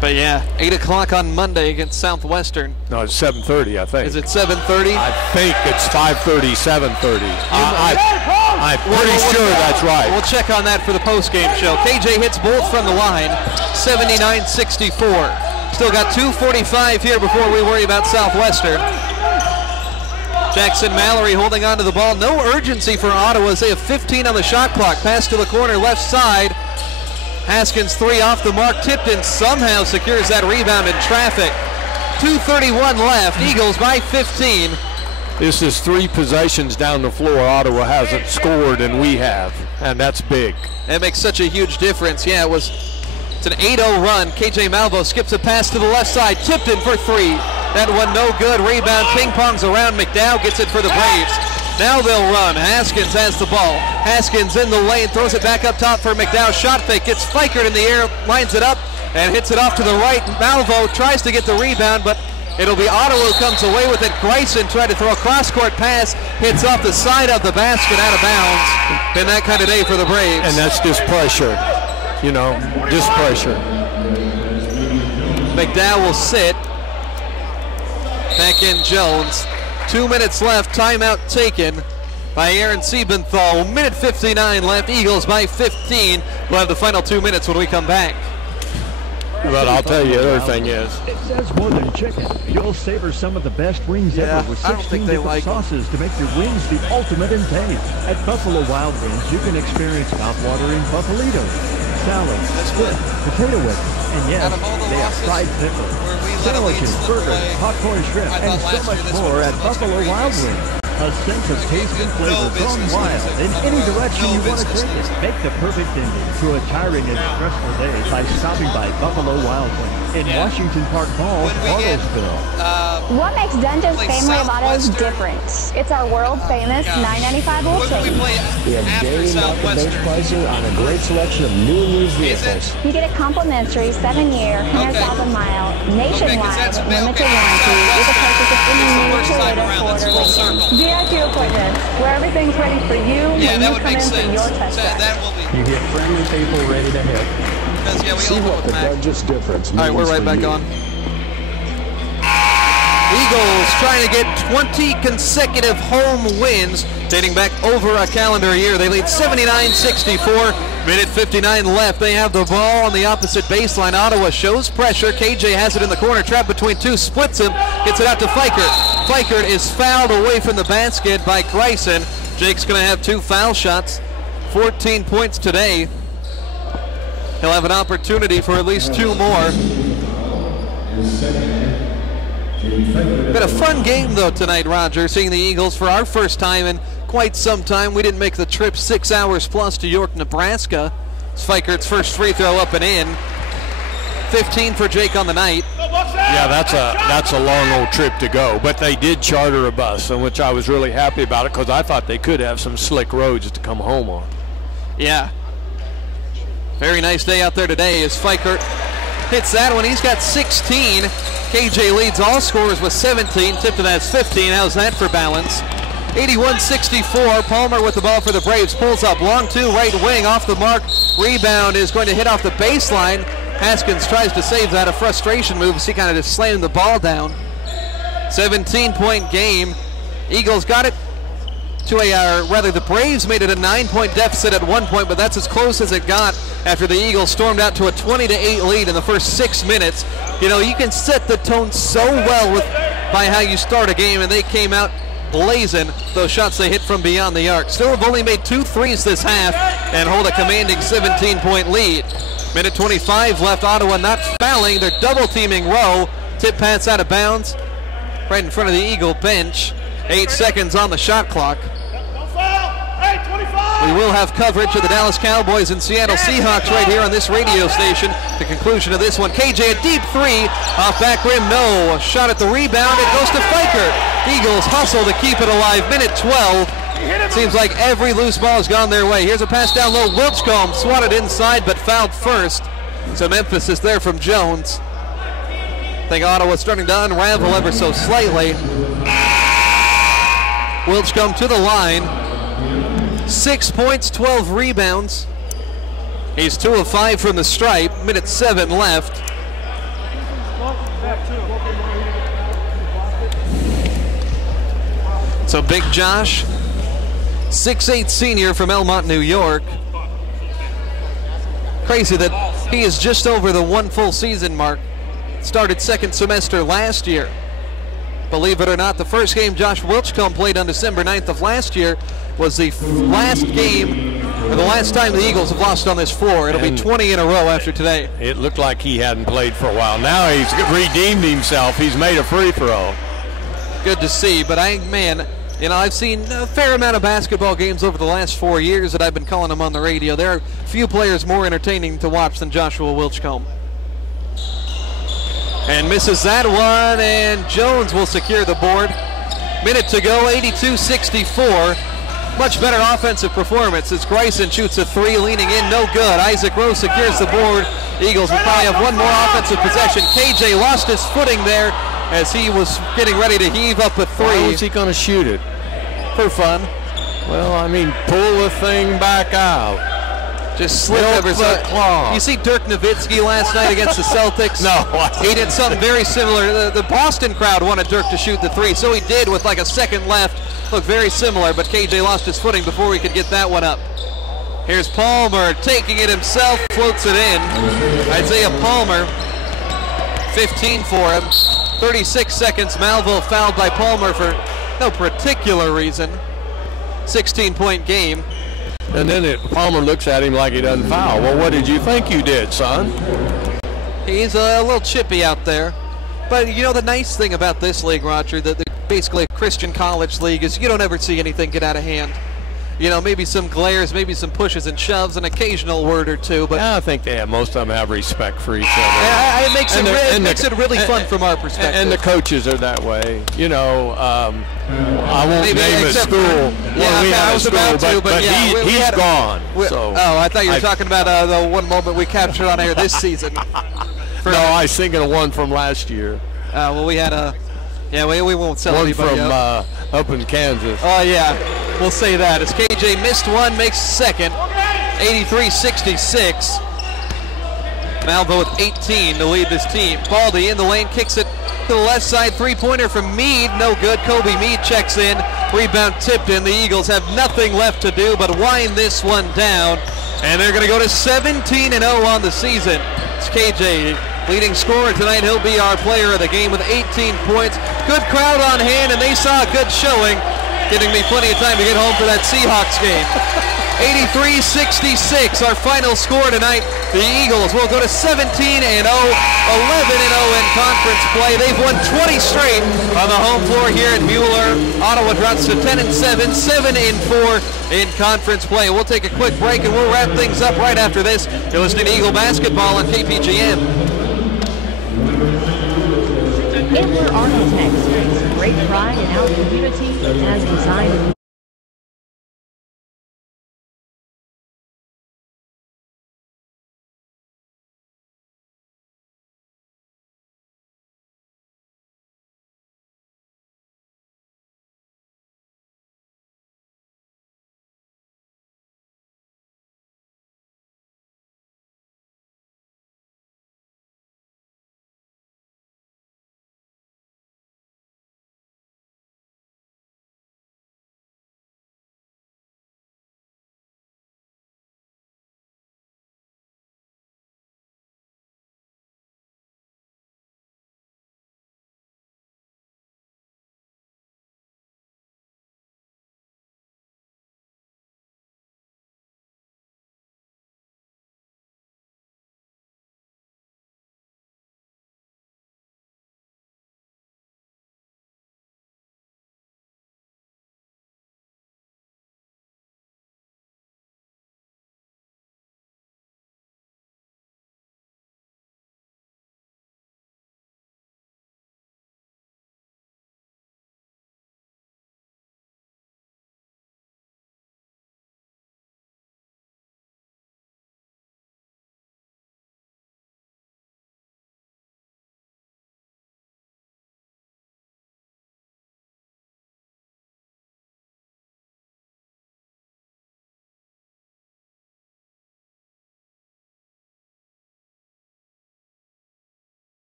But yeah, 8 o'clock on Monday against Southwestern. No, it's 7:30, I think. Is it 7:30? I think it's 5:30, 7:30. I'm pretty sure that's right. We'll check on that for the post-game show. KJ hits both from the line, 79-64. Still got 2:45 here before we worry about Southwestern. Jackson Mallory holding on to the ball. No urgency for Ottawa as they have 15 on the shot clock. Pass to the corner left side. Haskins 3 off the mark. Tipton somehow secures that rebound in traffic. 2:31 left. Eagles by 15. This is 3 possessions down the floor. Ottawa hasn't scored, and we have, and that's big. That makes such a huge difference. Yeah, it's an 8-0 run. KJ Malvo skips a pass to the left side. Tipton for 3. That one no good. Rebound ping-pongs around. McDowell gets it for the Braves. Now they'll run. Haskins has the ball. Haskins in the lane, throws it back up top for McDowell. Shot fake, gets Fikert in the air, lines it up, and hits it off to the right. Malvo tries to get the rebound, but it'll be Ottawa who comes away with it. Grayson tried to throw a cross-court pass, hits off the side of the basket, out of bounds. Been that kind of day for the Braves. And that's just pressure, just pressure. McDowell will sit. Back in Jones. 2 minutes left, timeout taken by Aaron Siebenthal. Minute 59 left, Eagles by 15. We'll have the final 2 minutes when we come back. But I'll tell you, the other thing is, it says more than chicken. You'll savor some of the best wings ever with 16 different sauces to make your wings the ultimate in taste. At Buffalo Wild Wings, you can experience mouth-watering buffalitos, salads, split, potato whip, and yes, they have fried pickles, sandwiches, burgers, popcorn shrimp, and so much more at Buffalo Wild Wings. A sense of taste and flavor gone wild in any direction you want to take it. Make the perfect ending to a tiring and stressful day by stopping by Buffalo Wild Wings in Washington Park Mall, Bartlesville. What makes Dungeon's family of autos different? It's our world-famous $9.95 oil change. We have daily market-based pricing on a great selection of new and used vehicles. You get a complimentary 7-year, 100,000-mile, nationwide, limited warranty with the purchase of any new Toyota, Ford, or Lincoln. VIP appointments, where everything's ready for you when you come in for your test drive. You get friendly people ready to help. See what the Dodgers difference means. All right, we're right back on. Eagles trying to get 20 consecutive home wins dating back over a calendar year. They lead 79-64. Minute 59 left. They have the ball on the opposite baseline. Ottawa shows pressure. KJ has it in the corner, trapped between two, splits him, gets it out to Fikert. Fikert is fouled away from the basket by Greisen. Jake's going to have 2 foul shots. 14 points today. He'll have an opportunity for at least 2 more. Been a fun game, though, tonight, Roger, seeing the Eagles for our first time in quite some time. We didn't make the trip 6 hours plus to York, Nebraska. It's Fikert's first free throw up and in. 15 for Jake on the night. Yeah, that's a long old trip to go, but they did charter a bus, in which I was really happy about it because I thought they could have some slick roads to come home on. Yeah. Very nice day out there today as Fikert hits that one. He's got 16. KJ leads all scorers with 17. Tipton has 15. How's that for balance? 81-64. Palmer with the ball for the Braves. Pulls up. Long 2, right wing, off the mark. Rebound is going to hit off the baseline. Haskins tries to save that. A frustration move as he kind of just slammed the ball down. 17-point game. Eagles got it to the Braves made it a 9-point deficit at one point, but that's as close as it got after the Eagles stormed out to a 20-8 lead in the first 6 minutes. You know, you can set the tone so well by how you start a game, and they came out blazing those shots they hit from beyond the arc. Still have only made 2 threes this half and hold a commanding 17-point lead. Minute 25 left. Ottawa not fouling. They're double-teaming Rowe. Tip pass out of bounds right in front of the Eagle bench. 8 seconds on the shot clock. We will have coverage of the Dallas Cowboys and Seattle Seahawks right here on this radio station. The conclusion of this one. KJ a deep 3 off back rim. No. A shot at the rebound. It goes to Fikert. Eagles hustle to keep it alive. Minute 12. Seems like every loose ball has gone their way. Here's a pass down low. Wilchcomb swatted inside but fouled first. Some emphasis there from Jones. I think Ottawa's starting to unravel ever so slightly. Wilchcomb to the line. 6 points, 12 rebounds. He's 2 of 5 from the stripe. Minute 7 left. So Big Josh, 6'8" senior from Elmont, New York. Crazy that he is just over the 1 full season mark. Started second semester last year. Believe it or not, the first game Josh Wilchcomb played on December 9th of last year was the last game, or the last time the Eagles have lost on this floor. It'll be 20 in a row after today. It looked like he hadn't played for a while. Now he's redeemed himself. He's made a free throw. Good to see, but I've seen a fair amount of basketball games over the last 4 years that I've been calling them on the radio. There are few players more entertaining to watch than Joshua Wilchcomb. And misses that one, and Jones will secure the board. Minute to go, 82-64. Much better offensive performance as Greisen shoots a 3, leaning in, no good. Isaac Rowe secures the board. Eagles will probably have one more offensive possession. KJ lost his footing there as he was getting ready to heave up a 3. Why was he going to shoot it? For fun. Well, I mean, pull the thing back out. Just slip over. You see Dirk Nowitzki last night against the Celtics? No. He did something very similar. The Boston crowd wanted Dirk to shoot the 3, so he did with like a second left. Looked very similar, but KJ lost his footing before he could get that one up. Here's Palmer taking it himself, floats it in. Isaiah Palmer, 15 for him. 36 seconds. Malville fouled by Palmer for no particular reason. 16-point game. And then Palmer looks at him like he doesn't foul. Well, what did you think you did, son? He's a little chippy out there. But you know the nice thing about this league, Roger, that basically a Christian college league is you don't ever see anything get out of hand. You know, maybe some glares, maybe some pushes and shoves, an occasional word or two. But yeah, I think most of them have respect for each other. Yeah, it makes it really fun from our perspective. And the coaches are that way. You know, I won't name a school. I was about to, but he's gone. Oh, I thought you were talking about the one moment we captured on air this season. No, I was thinking of one from last year. Well, we had a... Yeah, we won't sell one anybody from up in Kansas. Oh, yeah. We'll say that. As KJ missed one, makes second. 83-66. Malvo with 18 to lead this team. Baldy in the lane, kicks it to the left side. Three-pointer from Meade. No good. Kobe Meade checks in. Rebound tipped in. The Eagles have nothing left to do but wind this one down. And they're going to go to 17-0 on the season. It's KJ. Leading scorer tonight, he'll be our player of the game with 18 points. Good crowd on hand, and they saw a good showing, giving me plenty of time to get home for that Seahawks game. 83-66, our final score tonight. The Eagles will go to 17-0, 11-0 in conference play. They've won 20 straight on the home floor here at Mueller. Ottawa drops to 10-7, 7-4 in conference play. We'll take a quick break, and we'll wrap things up right after this. You're listening to Eagle Basketball on KPGM. Ambler Architects takes great pride in our community and has designed